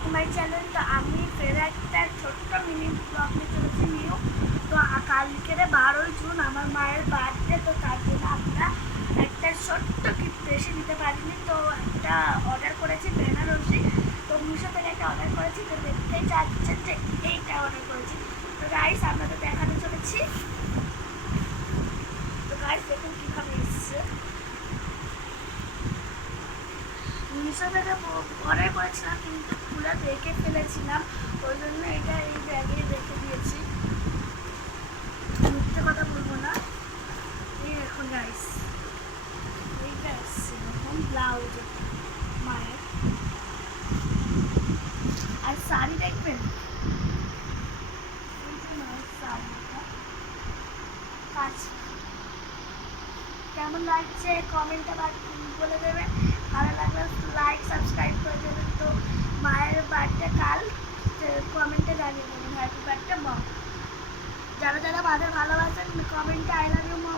To my channel. তো আমি ফের একটা ছোট্ট মিনি ব্লগ নিয়ে চলেছি নিউ। তো কালকে 12ই জুন আমার মায়ের বার্থডে, তো তার জন্য আমরা একটা ছোট্ট গিফট বেশি দিতে পারিনি, তো একটা অর্ডার করেছি বেনারসি। তো মিশো থেকে একটা অর্ডার করেছি, তো দেখতেই চাচ্ছেন যে এইটা অর্ডার করেছি। তো গাইস আপনাদের দেখাতে চলেছি। তো গাইস দেখুন কীভাবে এসছে। মিশো থেকে অর্ডার করেছিলাম কিন্তু খুলে দেখে ফেলেছিলাম, ওই জন্য এটা এই ব্যাগে রেখে দিয়েছি। মিথ্যে কথা বলবো না। এই এখন গাইস এইটা এসছে এরকম ব্লাউজ মায়ের। আর শাড়ি দেখবেন, এই যে মায়ের শাড়িটা কাজ কেমন লাগছে কমেন্টে বলে দেবেন। ভালো লাগলে লাইক সাবস্ক্রাইব করে দেবেন। তো মায়ের বার্থডে কাল, কমেন্টে জানিয়ে দেবেন হ্যাপি বার্থডে মম। যারা যারা মাদের ভালোবাসেন কমেন্টে আই লাভ ইউ মম